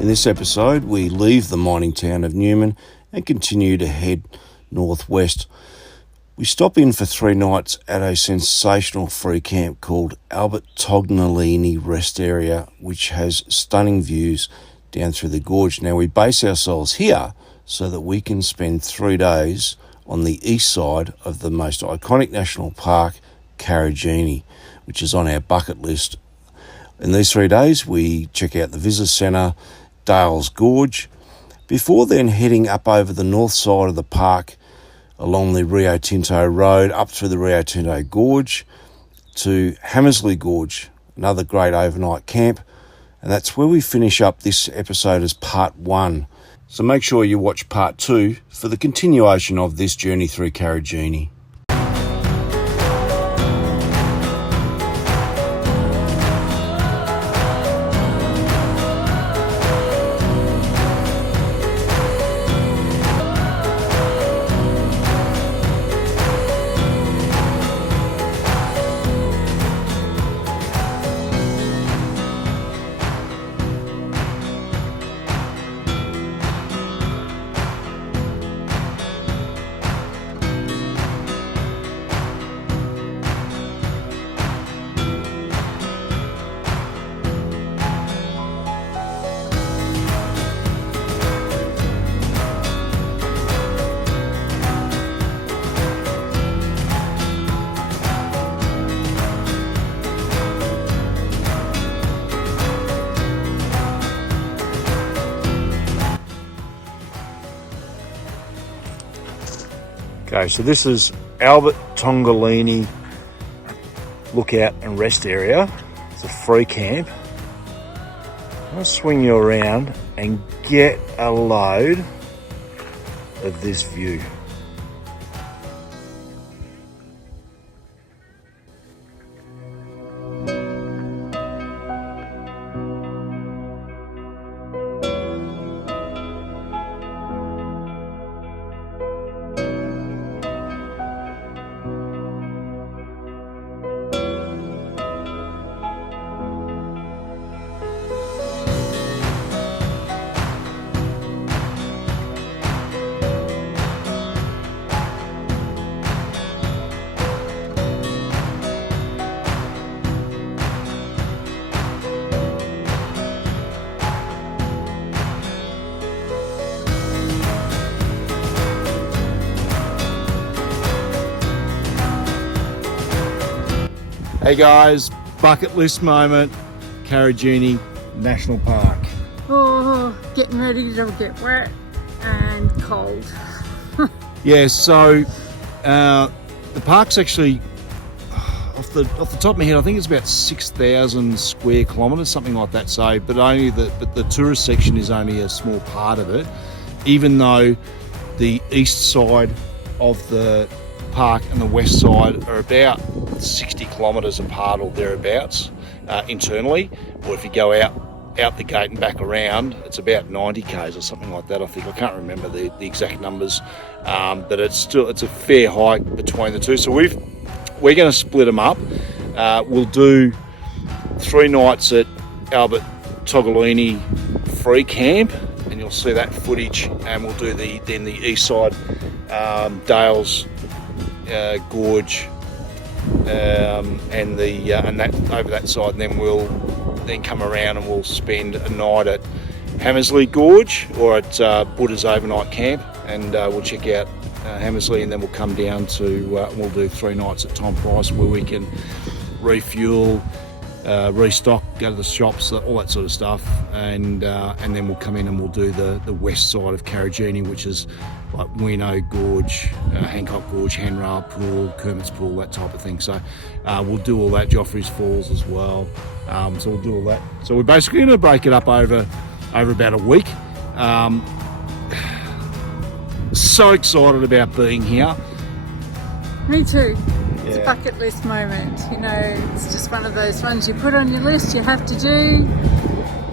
In this episode, we leave the mining town of Newman and continue to head northwest. We stop in for 3 nights at a sensational free camp called Albert Tognolini Rest Area, which has stunning views down through the gorge. Now, we base ourselves here so that we can spend 3 days on the east side of the most iconic national park, Karijini, which is on our bucket list. In these 3 days, we check out the visitor centre, Dale's Gorge, before then heading up over the north side of the park along the Rio Tinto Road, up through the Rio Tinto Gorge to Hammersley Gorge, another great overnight camp. And that's where we finish up this episode as part 1. So make sure you watch part 2 for the continuation of this journey through Karijini. Okay, so this is Albert Tognolini Lookout and Rest Area. It's a free camp. I'm going to swing you around and get a load of this view. Hey guys, bucket list moment, Karijini National Park. Oh, getting ready to get wet and cold. Yeah, so the park's actually, off the top of my head, I think it's about 6,000 square kilometres, something like that. So, but the tourist section is only a small part of it, even though the east side of the park and the west side are about 60 kilometres apart or thereabouts internally, or if you go out the gate and back around, it's about 90 k's or something like that. I think I can't remember the exact numbers, but it's a fair hike between the two. So we're going to split them up. We'll do 3 nights at Albert Tognolini free camp, and you'll see that footage. And we'll do then the east side, Dale's Gorge, and that over that side, and then we'll come around and we'll spend a night at Hammersley Gorge or at Buddha's overnight camp, and we'll check out Hammersley, and then we'll come down to we'll do 3 nights at Tom Price where we can refuel, restock, go to the shops, all that sort of stuff, and then we'll come in and we'll do the west side of Karijini, which is like Wino Gorge, Hancock Gorge, Hanrail Pool, Kermit's Pool, that type of thing. So we'll do all that, Joffrey's Falls as well. So we'll do all that. So we're basically going to break it up over about a week. So excited about being here. Me too. It's a bucket list moment. You know, it's just one of those ones you put on your list, you have to do.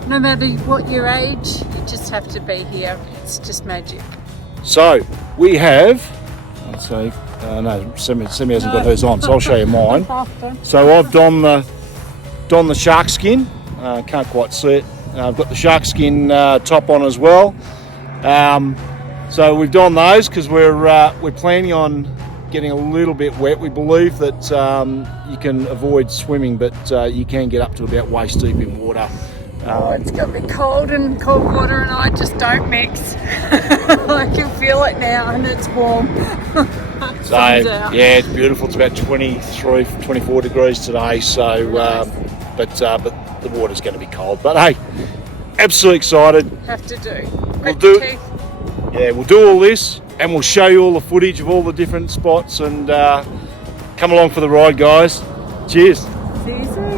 No matter what your age, you just have to be here. It's just magic. So we have, let's see, no, Semi hasn't got hers on, so I'll show you mine. So I've donned the shark skin, can't quite see it I've got the shark skin top on as well. So we've done those because we're planning on getting a little bit wet. We believe that you can avoid swimming, but you can get up to about waist deep in water. It's going to be cold, and cold water and I just don't mix. I can feel it now, and it's warm. So yeah, it's beautiful. It's about 23, 24 degrees today. So, but the water's going to be cold. But hey, absolutely excited. Have to do. We'll do all this, and we'll show you all the footage of all the different spots. And come along for the ride, guys. Cheers. See you soon.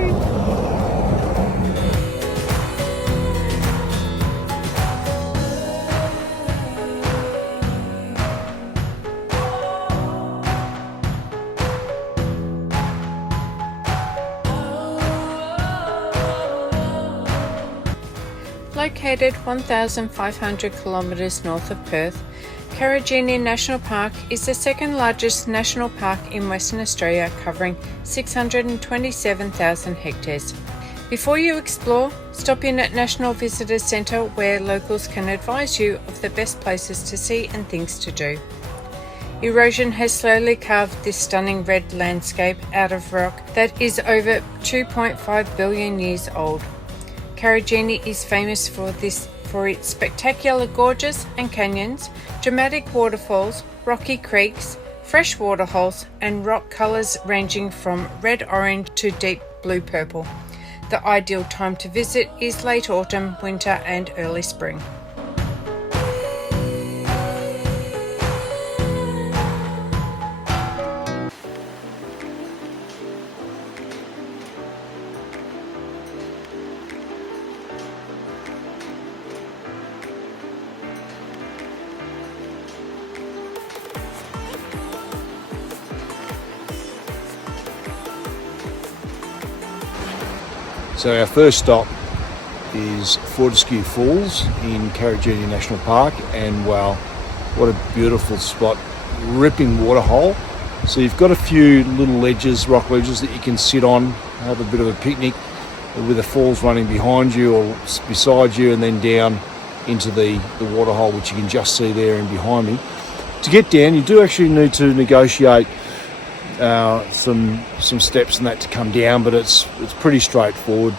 Located 1,500 kilometres north of Perth, Karijini National Park is the second largest national park in Western Australia, covering 627,000 hectares. Before you explore, stop in at National Visitor Centre, where locals can advise you of the best places to see and things to do. Erosion has slowly carved this stunning red landscape out of rock that is over 2.5 billion years old. Karijini is famous for its spectacular gorges and canyons, dramatic waterfalls, rocky creeks, fresh water holes, and rock colours ranging from red-orange to deep blue-purple. The ideal time to visit is late autumn, winter, and early spring. So our first stop is Fortescue Falls in Karijini National Park, and wow, what a beautiful spot, ripping waterhole. So you've got a few little ledges, rock ledges that you can sit on, have a bit of a picnic with the falls running behind you or beside you, and then down into the waterhole, which you can just see there and behind me. To get down, you do actually need to negotiate some steps and that to come down, but it's pretty straightforward.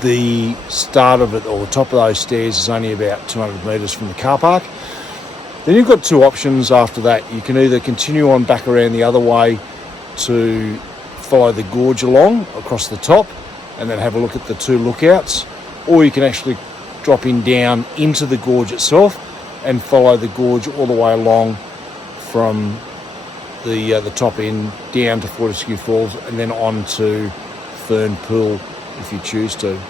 The start of it, or the top of those stairs, is only about 200 metres from the car park. Then you've got two options after that. You can either continue on back around the other way to follow the gorge along across the top and then have a look at the two lookouts, or you can actually drop in down into the gorge itself and follow the gorge all the way along from the top end down to Fortescue Falls and then on to Fern Pool if you choose to.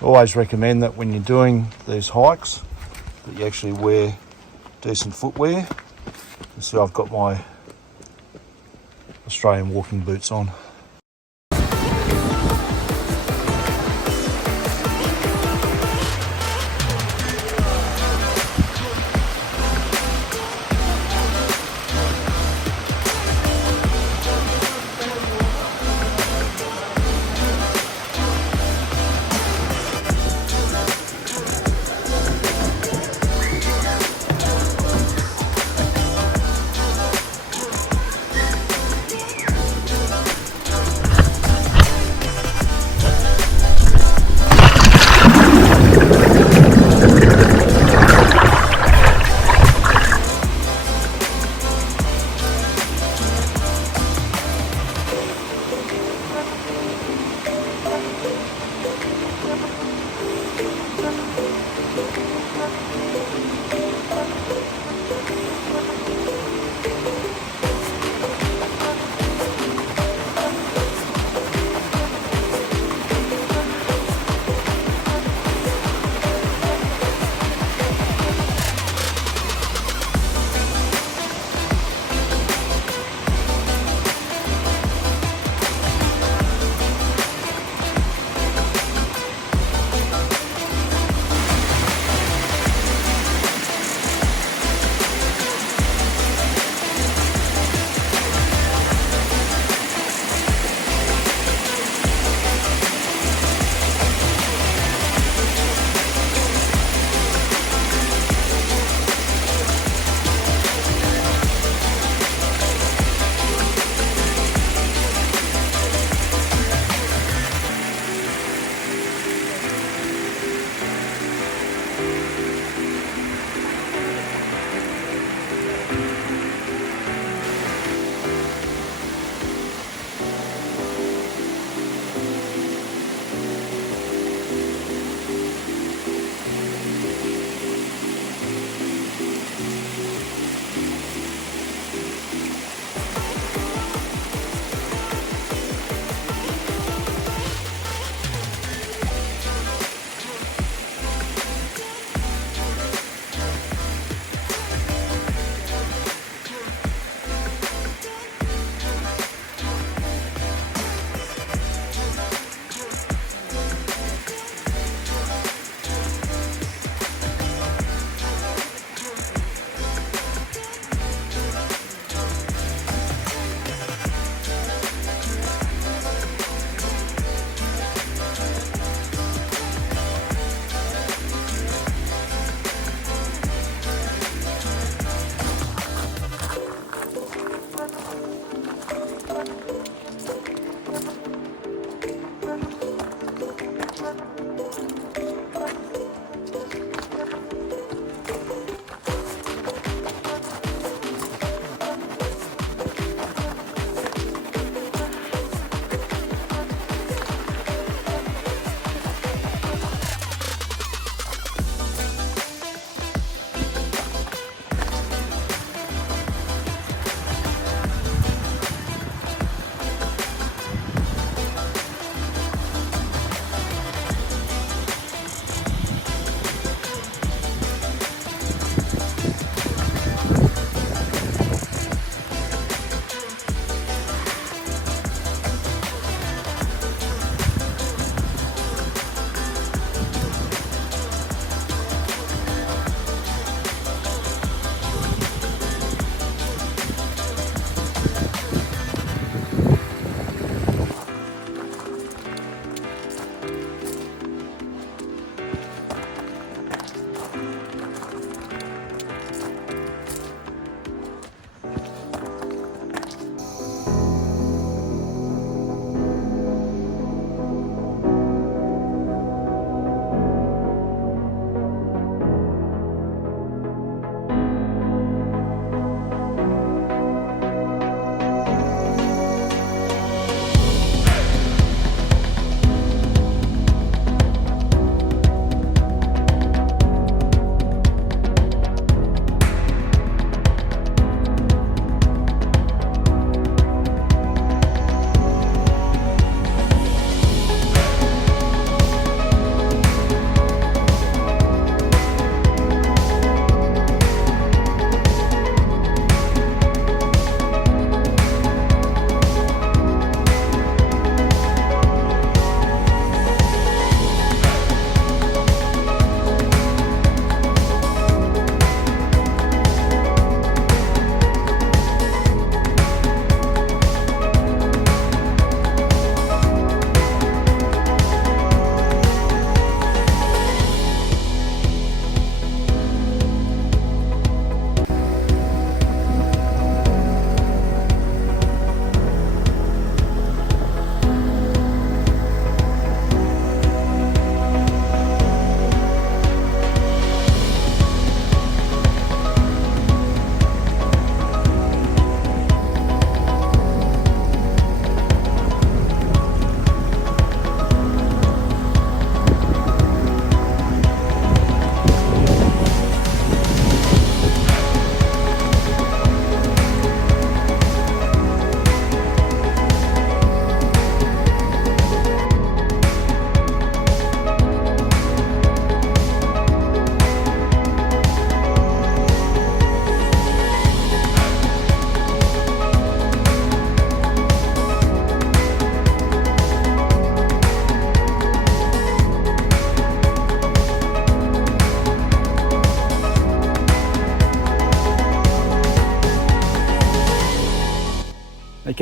I always recommend that when you're doing these hikes that you actually wear decent footwear. So I've got my Australian walking boots on.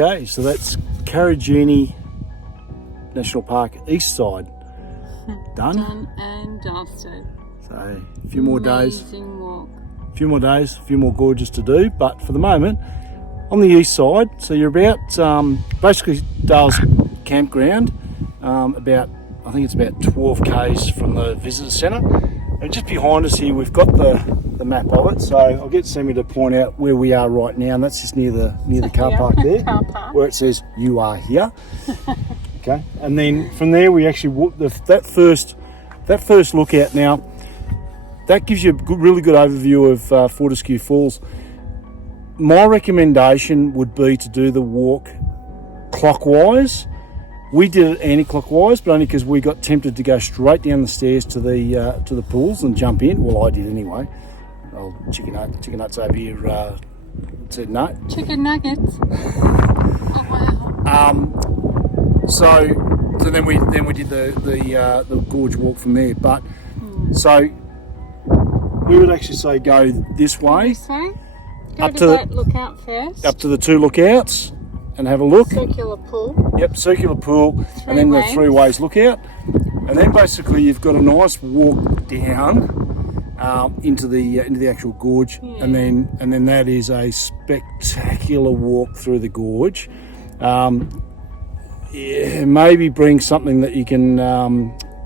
Okay, so that's Karijini National Park East side. Done. Done and dusted. So a few more days. Amazing walk. A few more gorges to do, but for the moment, on the east side, so you're about basically Dale's campground, I think it's about 12 k's from the visitor centre, and just behind us here we've got the map of it. So I'll get Sammy to point out where we are right now, and that's just near the car park there, car park. where it says "You are here." Okay, and then from there we actually walk that first lookout. Now that gives you a really good overview of Fortescue Falls. My recommendation would be to do the walk clockwise. We did it anti-clockwise, but only because we got tempted to go straight down the stairs to the pools and jump in. Well, I did anyway. Oh, chicken nuts over here said no. Chicken nuggets. Oh wow. So then we did the gorge walk from there. But so we would actually say go this way. This way? Go Up to to that lookout first. Up to the 2 lookouts and have a look. Circular pool. Yep, circular pool, and then the 3 ways lookout. And then basically you've got a nice walk down into the actual gorge, and then that is a spectacular walk through the gorge. Maybe bring something that you can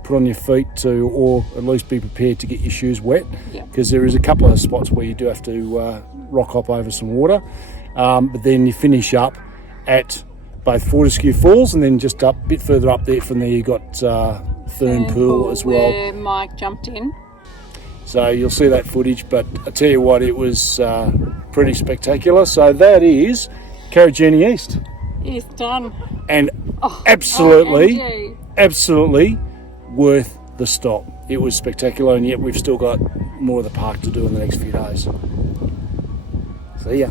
put on your feet to, or at least be prepared to get your shoes wet, because there is a couple of spots where you do have to rock hop over some water, but then you finish up at both Fortescue Falls, and then just a bit further up there from there you got Fern Pool as well, where Mike jumped in. so you'll see that footage. But I tell you what, it was pretty spectacular. So that is Karijini East. He's done. And absolutely worth the stop. It was spectacular, and yet we've still got more of the park to do in the next few days. See ya.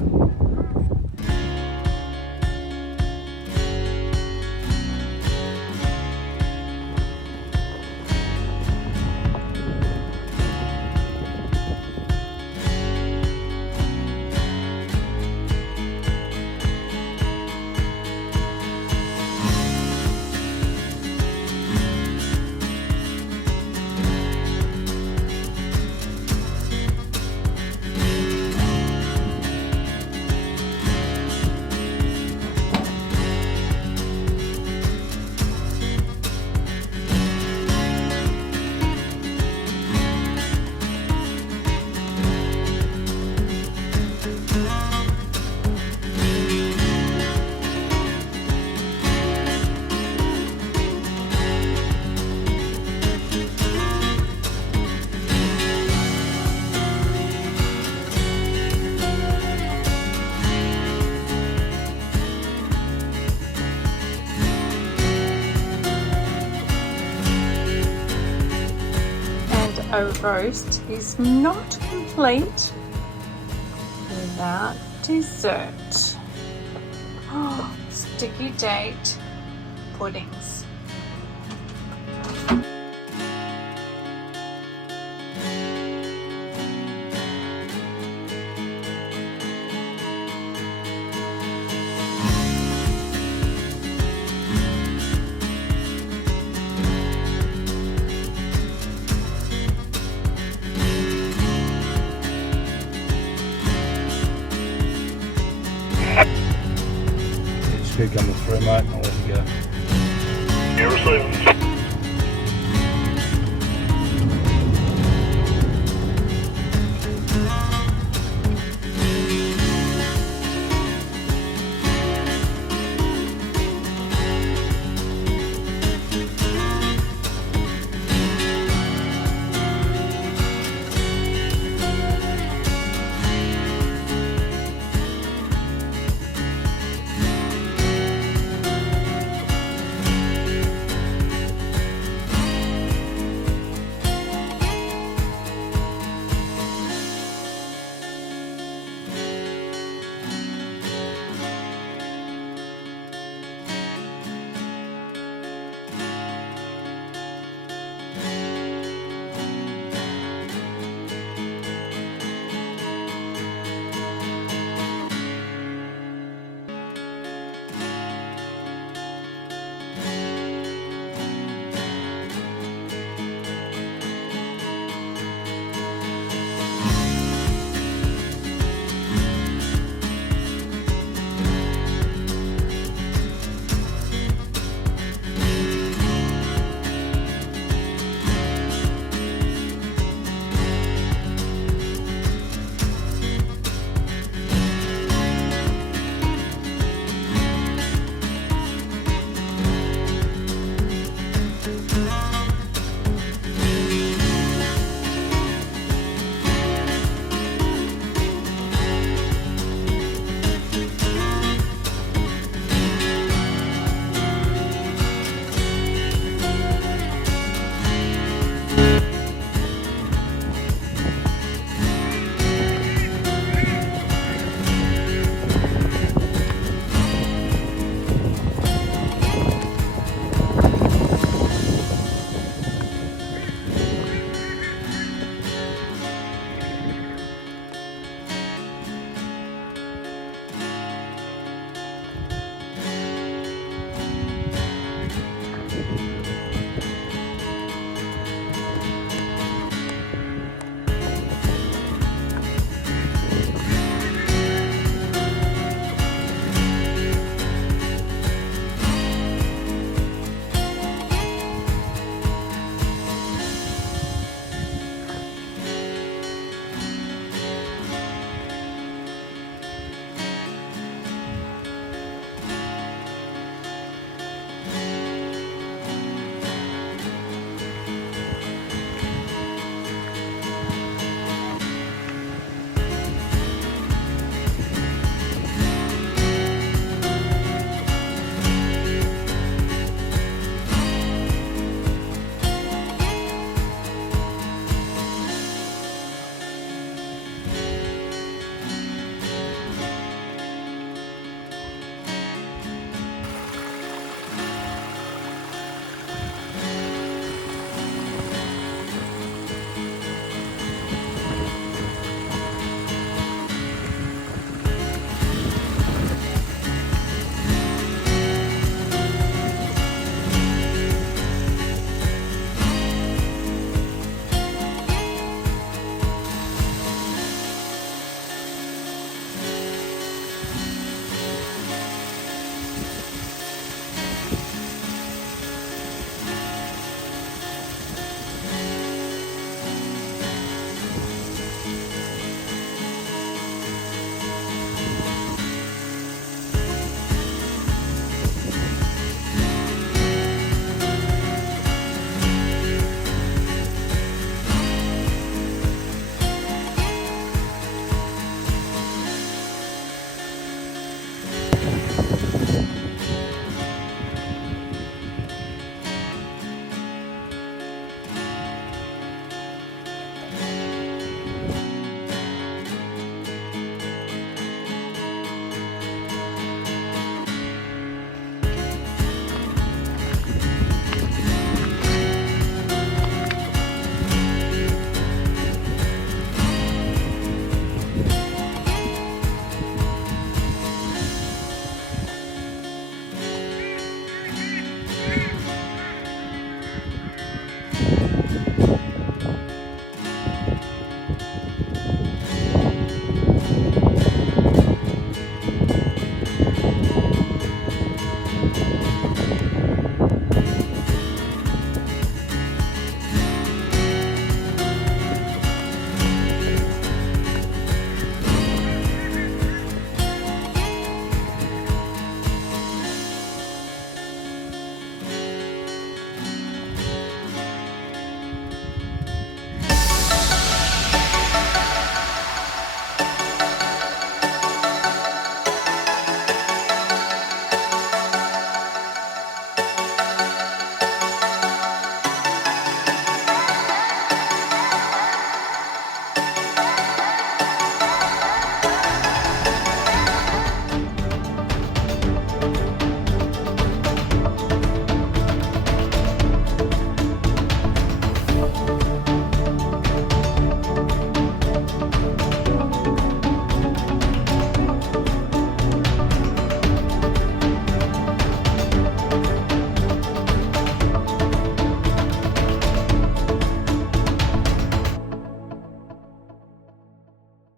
A roast is not complete without dessert. Oh, sticky date puddings. Just keep coming through, mate, and I'll let you go. Yeah, receiving.